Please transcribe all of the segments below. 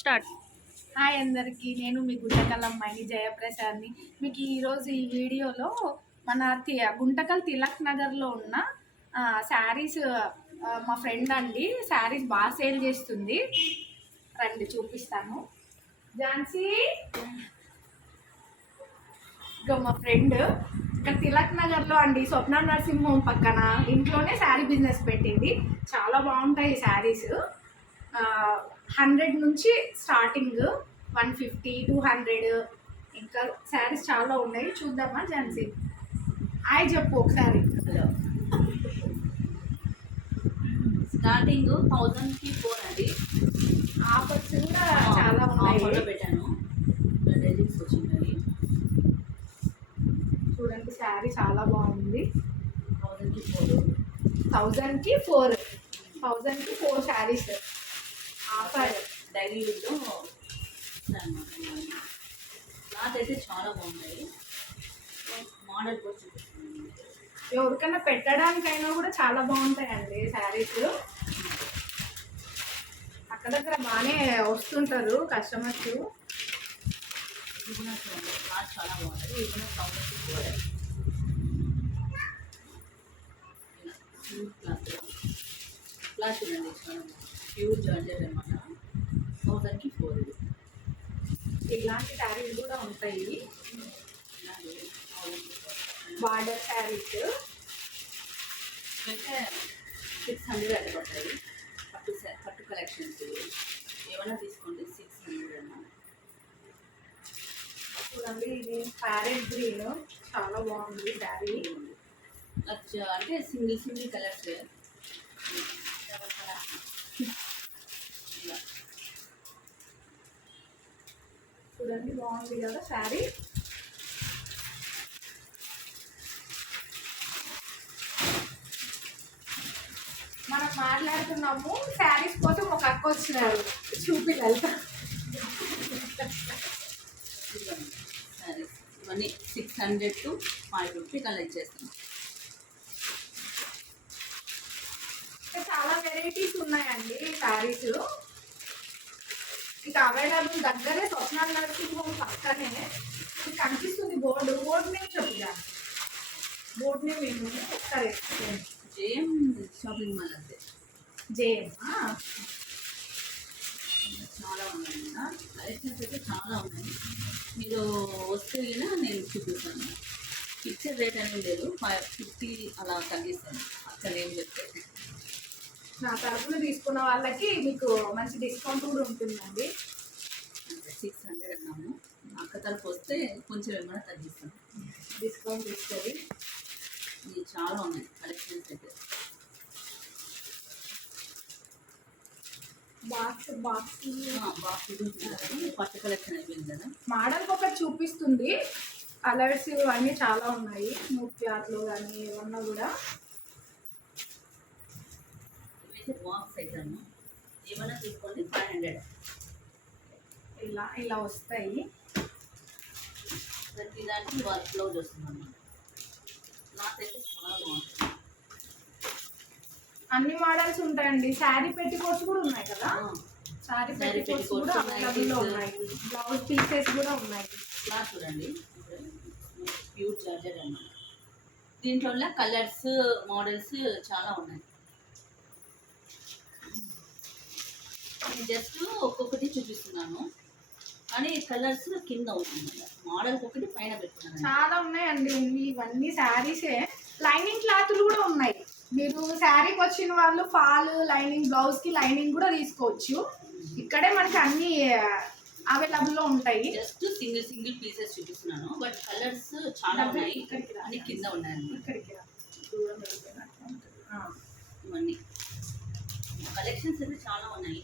Start. Hi అందరికీ, నేను మీ గుంటకల్ అమ్మాయిని జయప్రసాద్ని. మీకు ఈరోజు ఈ వీడియోలో మన గుంటకల్ తిలక్ నగర్లో ఉన్న శారీస్, మా ఫ్రెండ్ అండి శారీస్ బాగా సేల్ చేస్తుంది. రండి చూపిస్తాను. ఝాన్సీ, ఇక మా ఫ్రెండ్ ఇక్కడ తిలక్ నగర్లో అండి, స్వప్న నరసింహం పక్కన ఇంట్లోనే శారీ బిజినెస్ పెట్టింది. చాలా బాగుంటాయి శారీస్. 100 నుంచి స్టార్టింగ్, 150, 200, ఇంకా శారీస్ చాలా ఉన్నాయి. చూద్దామా ఝాన్సీ? హాయ్ చెప్పు ఒకసారి. స్టార్టింగ్ 1000కి 4 అండి. ఆఫర్స్ కూడా చాలా ఉన్నాయి. పెట్టాను. డైలీస్ వచ్చింది. చూడండి, శారీ చాలా బాగుంది. 1000కి 4 శారీస్ ఆఫర్. డైలీ యూజ్లో క్లాత్ అయితే చాలా బాగున్నాయి. మోడల్ కూడా చూపిస్తున్నాను. ఎవరికైనా పెట్టడానికైనా కూడా చాలా బాగుంటాయండి శారీస్. అక్కడక్కడ బాగానే వస్తుంటారు కస్టమర్స్. ఇది కూడా చూడండి, క్లాత్ చాలా బాగుంటుంది. ఇది కూడా 1000కి 4. క్లాత్ చూడండి, చాలా ప్యూర్ జార్జెట్ అనమాట. 1000కి 4. ఇలాంటి శారీస్ కూడా ఉంటాయి. బార్డర్ శారీస్ అంటే 600 అట్లా పడతాయి. పట్టు కలెక్షన్స్ ఏమైనా తీసుకోండి, 600 అన్నా. చూడండి, ఇది ప్యారెట్ గ్రీన్ చాలా బాగుంది శారీ. అంటే సింగిల్ కలర్స్. చూడండి, బాగుంది కదా శారీ. మనం మాట్లాడుతున్నాము, శారీస్ కోసం ఒక అక్క వచ్చినారు, చూపిల్లలు. సరే, ఇవన్నీ 600 to 550 కలెక్ట్ చేస్తాం. చాలా వెరైటీస్ ఉన్నాయండి శారీస్. ఇక అవైలబుల్ దగ్గరే స్వప్న నరసింహం పక్కనే మీకు కనిపిస్తుంది బోర్డు నేమ్ చెప్పుదా. బోర్డు నేమ్ ఏమి ఒకసారి జేఎం షాపింగ్ మాల్ అంతే. జేఎం చాలా ఉన్నాయి కదా, కలెక్షన్స్ అయితే చాలా ఉన్నాయి. మీరు వస్తే నేను చూపిస్తాను. ఫిక్స్డ్ రేట్ అనేది లేదు, 550 అలా తగ్గిస్తాను. అక్కడ ఏం చెప్తే నా తరఫున తీసుకున్న వాళ్ళకి మీకు మంచి డిస్కౌంట్ కూడా ఉంటుందండి. 600 అన్నాము. అక్క తరఫు వస్తే కొంచెం ఏమైనా తగ్గిస్తాను, డిస్కౌంట్ ఇస్తుంది. ఇది చాలా ఉన్నాయి కలెక్షన్స్ అయితే. బాక్స్ పట్టు కలెక్షన్ అయిపోయింది కదా. మోడల్కి ఒకటి చూపిస్తుంది. కలర్స్ అన్నీ చాలా ఉన్నాయి. స్మూత్ క్లాత్లో కానీ ఏమన్నా కూడా. ఇవైతే బాక్స్ అవుతాను, ఏమైనా తీసుకోండి. 500 ఇలా వస్తాయి. ప్రతి దానికి వర్క్ బ్లౌజ్ వస్తుంది అన్నమాట. క్లాత్ అయితే చాలా బాగుంటుంది. అన్ని మోడల్స్ ఉంటాయండి. శారీ పెట్టికోట్స్ కూడా ఉన్నాయి కదా. శారీ పెట్టికోట్స్ కూడా అవైలబుల్లో ఉన్నాయి. బ్లౌజ్ పీసెస్ కూడా ఉన్నాయి. క్లాత్ చూడండి, ప్యూర్ జార్జెట్ అన్నమాట. దీంట్లో కలర్స్ మోడల్స్ చాలా ఉన్నాయి. జస్ట్ ఒక్కొక్కటి చూపిస్తున్నాను, కానీ కలర్స్ కింద ఉంటుంది. మోడల్ ఒకటి పైన పెట్టుకున్నాను. చాలా ఉన్నాయండి. ఇవన్నీ శారీసే. లైనింగ్ క్లాత్లు కూడా ఉన్నాయి. మీరు శారీకి వచ్చిన వాళ్ళు ఫాల్ లైనింగ్, బ్లౌజ్కి లైనింగ్ కూడా తీసుకోవచ్చు. ఇక్కడే మనకి అన్ని అవైలబుల్లో ఉంటాయి. జస్ట్ సింగిల్ పీసెస్ చూపిస్తున్నాను, బట్ కలర్స్ చాలా ఉన్నాయి. అన్ని కింద ఉన్నాయండి. ఇక్కడికి ఇవన్నీ కలెక్షన్స్ అయితే చాలా ఉన్నాయి.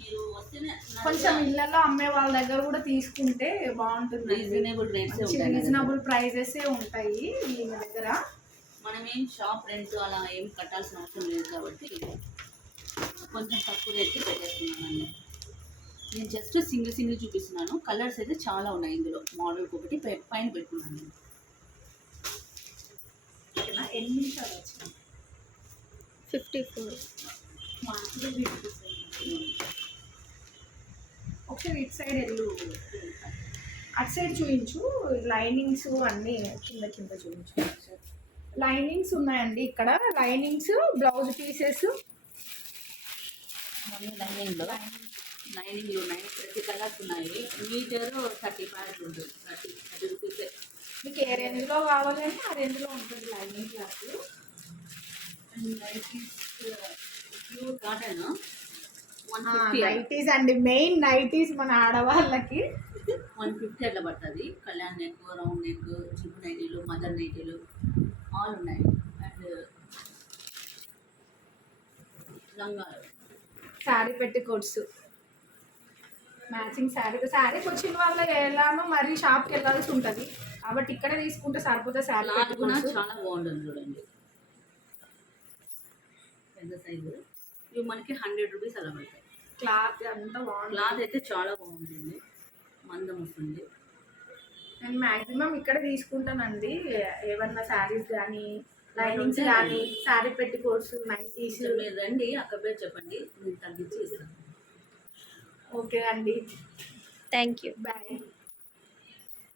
మీరు వస్తేనే కొంచెం ఇళ్ళల్లో అమ్మే వాళ్ళ దగ్గర కూడా తీసుకుంటే బాగుంటుంది. రీజనబుల్ రేట్స్ ఉంటాయి, రీజనబుల్ ప్రైజెస్ ఉంటాయి వీళ్ళ దగ్గర. మనం ఏం షాప్ రెంట్ అలా ఏం కట్టాల్సిన అవసరం లేదు కాబట్టి కొంచెం తక్కువ రేట్కి పెట్టేస్తున్నానండి. నేను జస్ట్ సింగిల్ చూపిస్తున్నాను. కలర్స్ అయితే చాలా ఉన్నాయి ఇందులో. మోడల్కి ఒకటి పైన పెట్టుకున్నాను. ఎన్ని నిమిషాలు వచ్చినాయి? 54. ఒక ఒకసారి ఇటు సైడ్ వెళ్ళు, అటు సైడ్ చూపించు. లైనింగ్స్ అన్నీ కింద కింద చూపించు. లైనింగ్స్ ఉన్నాయండి ఇక్కడ, లైనింగ్స్, బ్లౌజ్ పీసెస్. లైనింగ్లో ఉన్నాయి, ప్రతి కలర్స్ ఉన్నాయి. మీటర్ 35 ఉంటుంది, 30 రూపీసే. మీకు ఏ రేంజ్లో కావాలంటే ఆ రేంజ్లో ఉంటుంది lining cloth. And nighties pure cotton 150 nighties అండి, మెయిన్ నైటీస్ మన ఆడవాళ్ళకి 150 అట్లా పడుతుంది. Kalyan neck, round neck, zip నైటీలు, మదర్ నైటీలు ఆల్ ఉన్నాయి. అండ్ లంగాలు, శారీ పెట్టి కోట్స్, మ్యాచింగ్ శారీకి వచ్చిన వాళ్ళ ఎలానో మరి షాప్కి వెళ్ళాల్సి ఉంటుంది కాబట్టి ఇక్కడ తీసుకుంటే సరిపోతే శారీ క్లాత్ కూడా చాలా బాగుంటుంది చూడండి, పెద్ద సైజు. ఇవి మనకి 100 రూపీస్ అలా పడతాయి. క్లాత్ అంతా బాగుంది, క్లాత్ అయితే చాలా బాగుంటుంది, మందం వస్తుంది. నేను మ్యాక్సిమం ఇక్కడ తీసుకుంటానండి. ఏమన్నా శారీస్ కానీ, లైనింగ్స్ కానీ, శారీ పెట్టి కోట్స్, నైటీస్. మీరు రండి, అక్క పేరు చెప్పండి, నేను తగ్గించి ఇస్తాను. ఓకే అండి, థ్యాంక్ యూ. బాయ్.